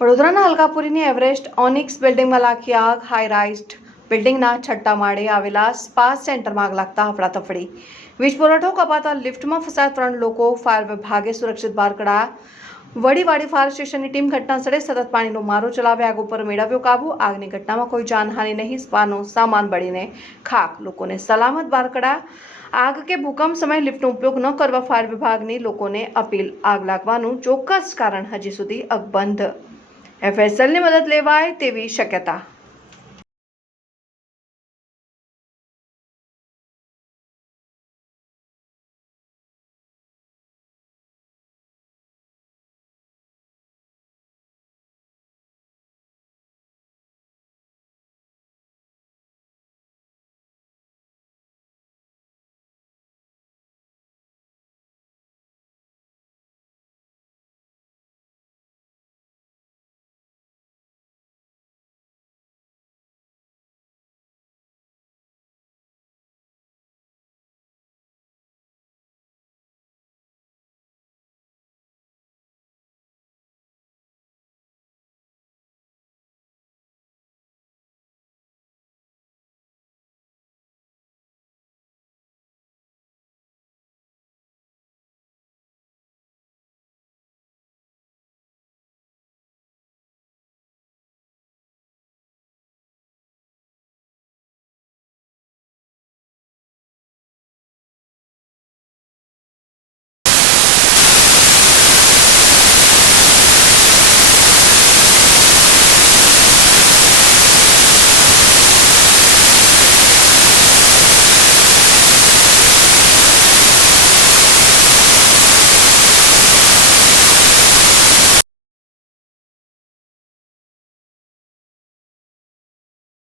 વડોદરાના અલકાપુરીની Everest Onyx બિલ્ડિંગમાં લાગી આગ. હાઈ રાઇઝ્ડ બિલ્ડિંગના છઠ્ઠા માળે આવેલા સ્પા સેન્ટરમાં આગ લાગતા અફડાતફડી. વીજ પુરવઠો કપાતા લિફ્ટમાં ફસાયા 3 લોકો. ફાયર વિભાગે સુરક્ષિત બહાર કઢાયા. વડીવાડી ફાયર સ્ટેશનની ટીમ ઘટનાસ્થળે સતત પાણીનો મારો ચલાવી આગ ઉપર મેળવ્યો કાબુ. આગની ઘટનામાં કોઈ જાનહાનિ નહીં. સ્પાનો સામાન બળીને ખાક. લોકોને સલામત બહાર કઢાયા. આગ કે ભૂકંપ સમયે લિફ્ટનો ઉપયોગ ન કરવા ફાયર વિભાગની લોકોને અપીલ. આગ લાગવાનું ચોક્કસ કારણ હજી સુધી અકબંધ. FSLની મદદ લેવાય તેવી શક્યતા.